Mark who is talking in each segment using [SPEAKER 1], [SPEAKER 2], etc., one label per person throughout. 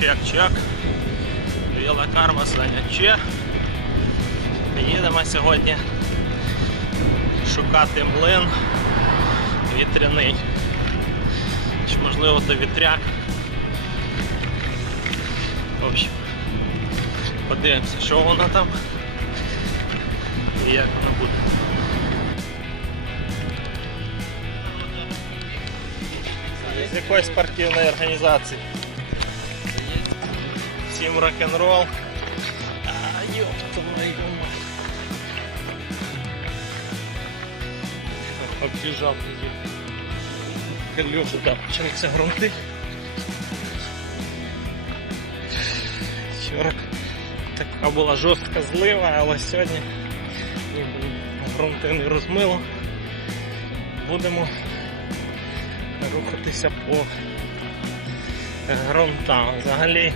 [SPEAKER 1] чек-чек. Віла карма Че. Їдемо сьогодні шукати млин вітряний. Чи можливо то вітряк. В общем, подивимося, що воно там і як воно буде. З якої спортивної організації? Всім рок-н-рол. А, ёб твою мать. Оббіжав тоді. Калюшу, да, почалися грунти. Вчора така була жорстка злива, але сьогодні грунти не розмило. Будемо рухатися по ґрунтам. Взагалі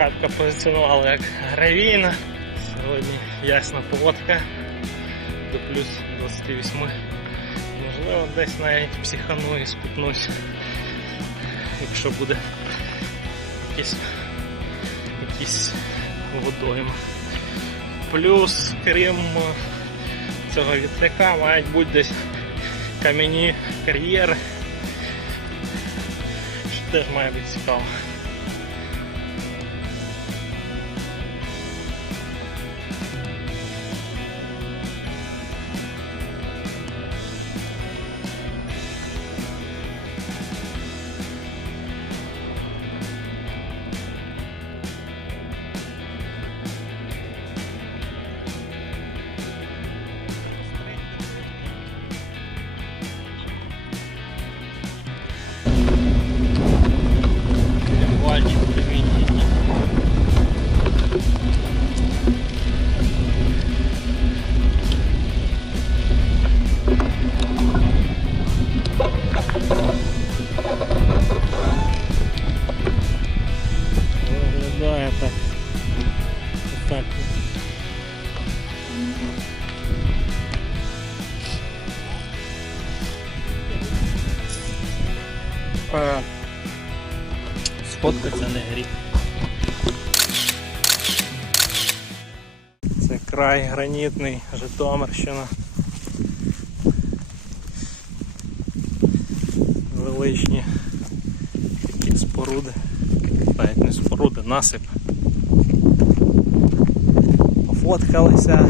[SPEAKER 1] катка позиціонувала як гравійна. Сьогодні ясна погодка до плюс 28. Можливо, десь навіть психану і скупнусь, якщо буде якісь, якісь водойми. Плюс, крім цього вітряка, мають бути десь кам'яні кар'єри. Що теж має бути цікаво. Е, Сфоткаться не гріх. Це край гранітний, Житомирщина. Величні такі споруди. Навіть не споруди, насип. Пофоткалися,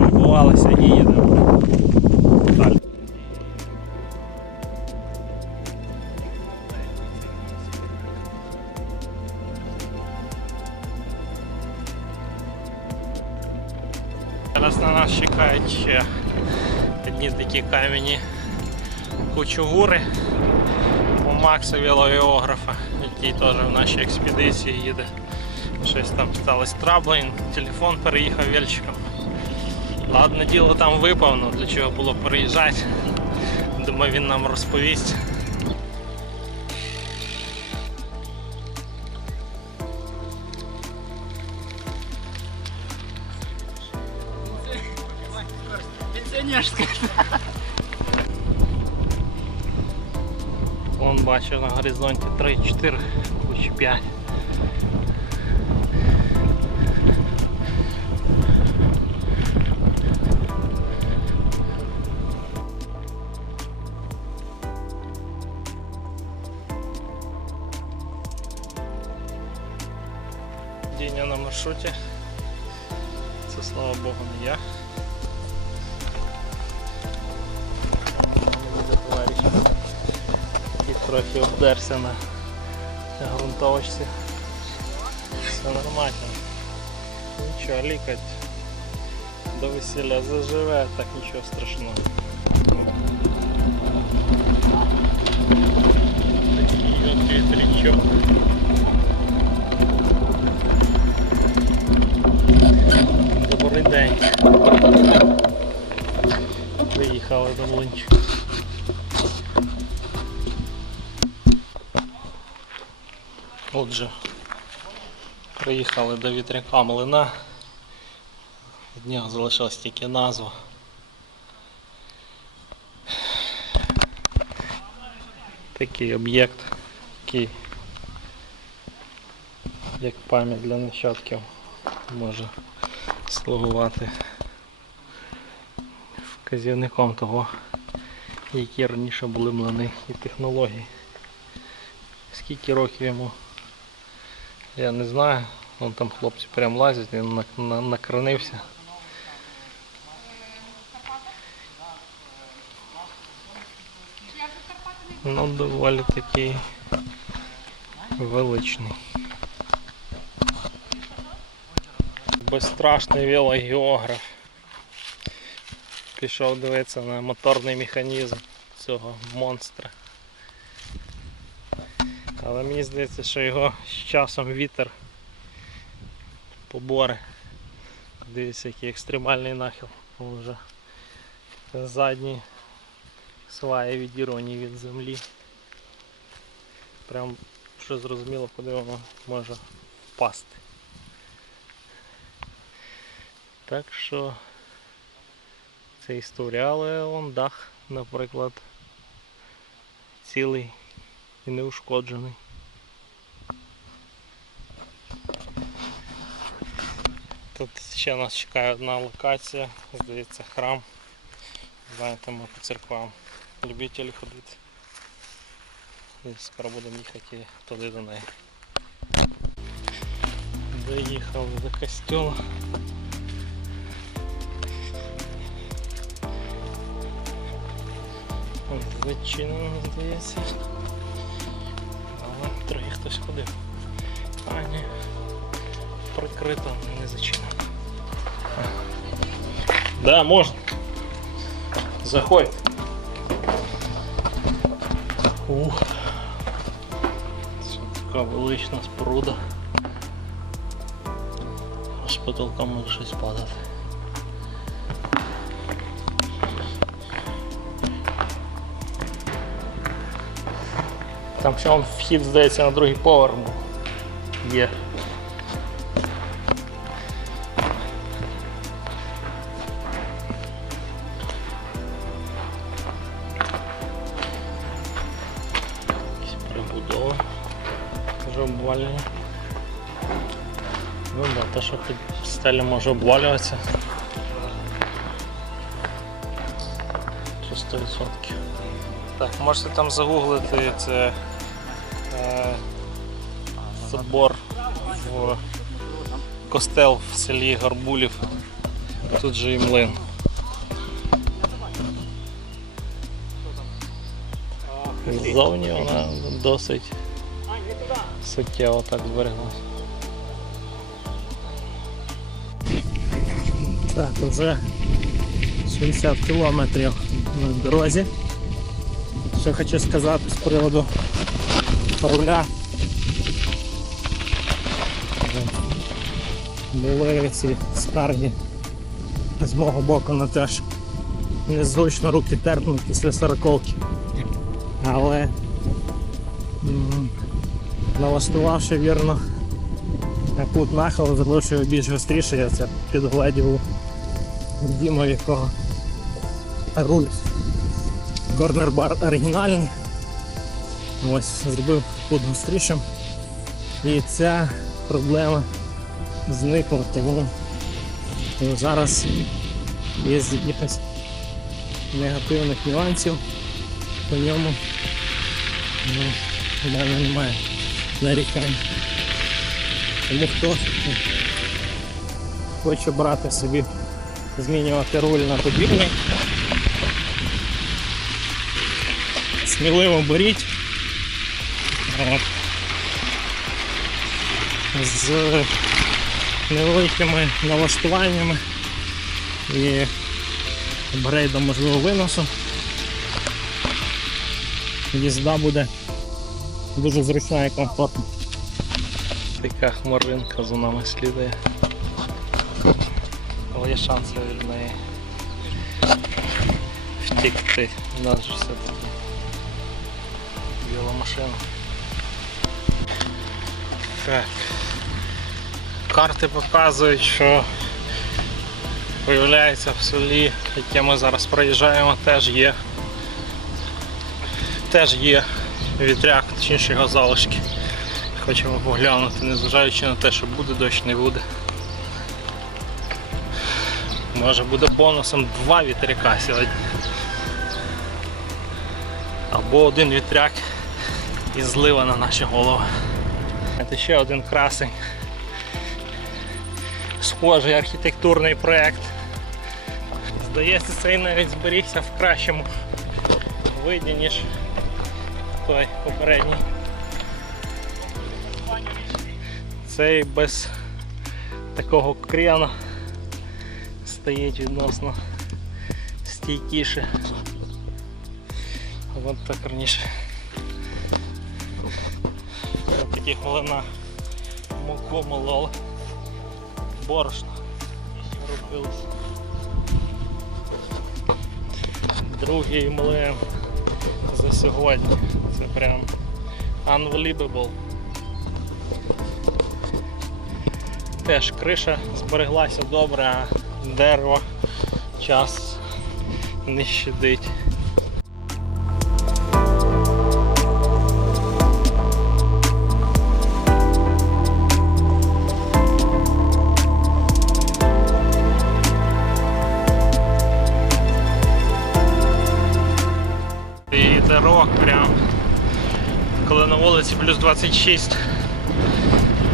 [SPEAKER 1] любувалися і їдемо. Одні такі кам'яні кучугури по Максові лавіографа, який теж в нашій експедиції їде. Щось там сталося траблин, телефон переїхав вельчиком. Ладно, діло там випав, ну для чого було переїжджати. Думаю, він нам розповість.
[SPEAKER 2] Пенсионерская.
[SPEAKER 1] Вон бачу на горизонті 3-4, хоч 5. Діння на маршруті. Обдерся на ґрунтовочці. Все нормально. Нічого, лікать до весілля заживе, так нічого страшного. Такий. Добрий день. Приїхали до Млинчика. Отже, приїхали до вітряка млина. Від нього залишилась тільки назва. Такий об'єкт, який як пам'ять для нащадків може слугувати вказівником того, які раніше були млини і технології. Скільки років йому, я не знаю. Вон там хлопці прям лазять, він на- на- накранився. Ну, доволі такий величний. Безстрашний велогеограф. Пішов дивитися на моторний механізм цього монстра. Але мені здається, що його з часом вітер поборе. Дивіться, який екстремальний нахил. Вон Вже задні сваї відірвані від землі. Прям вже зрозуміло, куди воно може впасти. Так що це історія, але он дах, наприклад, цілий і неушкоджений. Тут ще нас чекає одна локація, здається, храм. Знаєте, ми по церквам любителі ходити. І скоро будемо їхати туди до неї. Доїхали до костюла. Зачинено, здається. Хтось ходив. А ні. Прикрито, не зачинено. Да, можна. Заходь. Ух. Це така велична споруда. З потолка може щось падати. Там ще вхід, здається, на другий поверх. Є. Якісь прибудови. Вже обвалені. Ну да, те, що під стеля може обвалюватися. Це 100%. Так, можете там загуглити це собор в костел в селі Горбулів. Тут же і млин. Ззовні вона досить суттєво так збереглася. Так, вже 60 кілометрів на дорозі. Що хочу сказати з приводу руля. Були ці скарги з мого боку на те, що незручно руки терпнуть після сороковки. Але налаштувавши вірно кут нахилу, його більш гостріше, я це підгледів у Діма, якого руль Горнер бар оригінальний. Ось зробив кут гострішим. І ця проблема зникла, тому ну, зараз без якихось негативних нюансів по ньому ну, в мене немає нарікань. Тому хто хоче брати собі, змінювати руль на подібний, сміливо беріть. З невеликими налаштуваннями і апгрейдом можливо виносу. Їзда буде дуже зручна і комфортна. Така хмаринка за нами слідує. Але є шанси від неї втікти. У нас все-таки біла машина. Так. Карти показують, що виявляється в селі, яке ми зараз проїжджаємо, теж є. Теж є вітряк, точніше його залишки. Хочемо поглянути, незважаючи на те, що буде дощ, не буде. Може буде бонусом два вітряка сьогодні. Або один вітряк і злива на наші голови. Це ще один красень. Схожий архітектурний проєкт. Здається, цей навіть зберігся в кращому виді, ніж той попередній. Цей без такого кріну стоїть відносно стійкіше. От так раніше. Такі хвилина муку мололи. Борошно робилось. Другий млин за сьогодні. Це прям unbelievable. Теж криша збереглася добре, а дерево час не щадить. І прям, коли на вулиці плюс 26,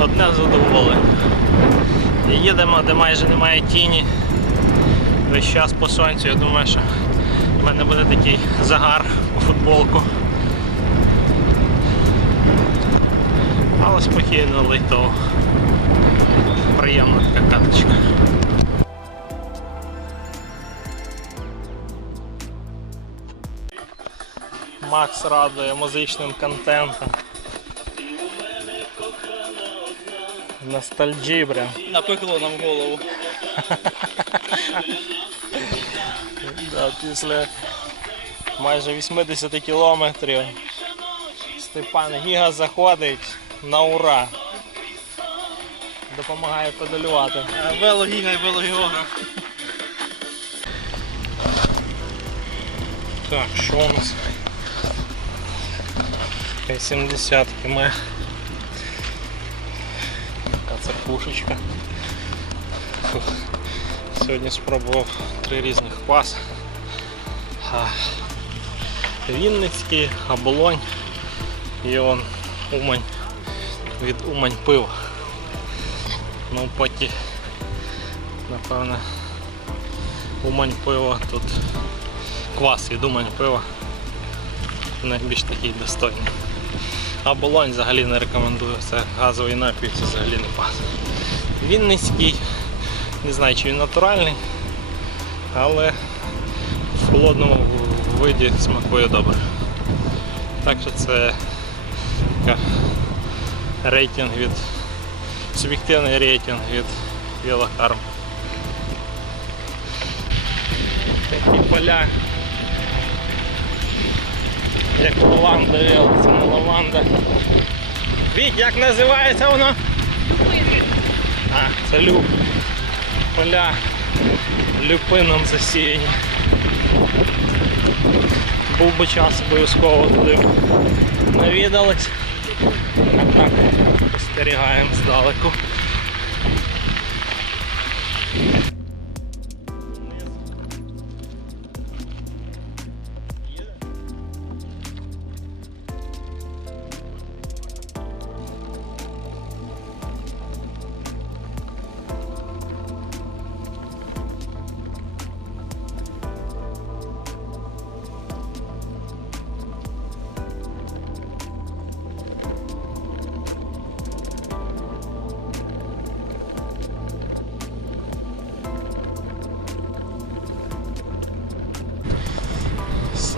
[SPEAKER 1] одне задоволення. Їдемо, де майже немає тіні. Весь час по сонцю, я думаю, що в мене буде такий загар у футболку. Але спокійно лейтово. Приємна така каточка. Макс радує музичним контентом. Ностальджі прям.
[SPEAKER 2] Напекло нам голову.
[SPEAKER 1] Да, після майже 80 кілометрів Степан Гіга заходить на ура. Допомагає педалювати.
[SPEAKER 2] Велогіга і велогеограф.
[SPEAKER 1] Так, що у нас? 70 км. Така це пушечка. Фух. Сьогодні спробував три різних. А, Вінницький, Оболонь і он Умань від Умань пиво. Ну поки напевне Умань пиво тут квас від Умань пива найбільш такий достойний. А болонь взагалі не рекомендую, це газовий напій, це взагалі не пас. Вінницький, не знаю чи він натуральний, але в холодному виді смакує добре. Так що це рейтинг від суб'єктивний рейтинг від Велохарм. Такі поля як лаванда це не лаванда. Віть, як називається воно? А, це люп. Поля люпином засіяні. Був би час обов'язково туди навідались. А так спостерігаємо здалеку.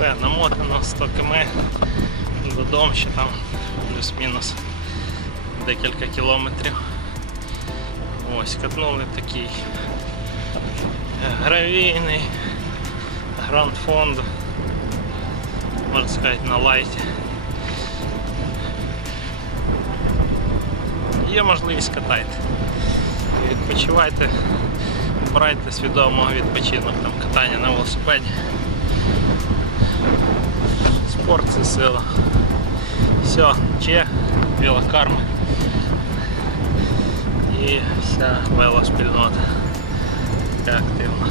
[SPEAKER 1] Все, намотано 100 км додому ще там плюс-мінус декілька кілометрів. Ось, катнули такий е, гравійний гранд фонд, можна сказати, на лайті. Є можливість катайте. Відпочивайте, брайте свідомо відпочинок, там катання на велосипеді. Порции це сила. Все, че, велокарма И вся велоспільнота. Активно.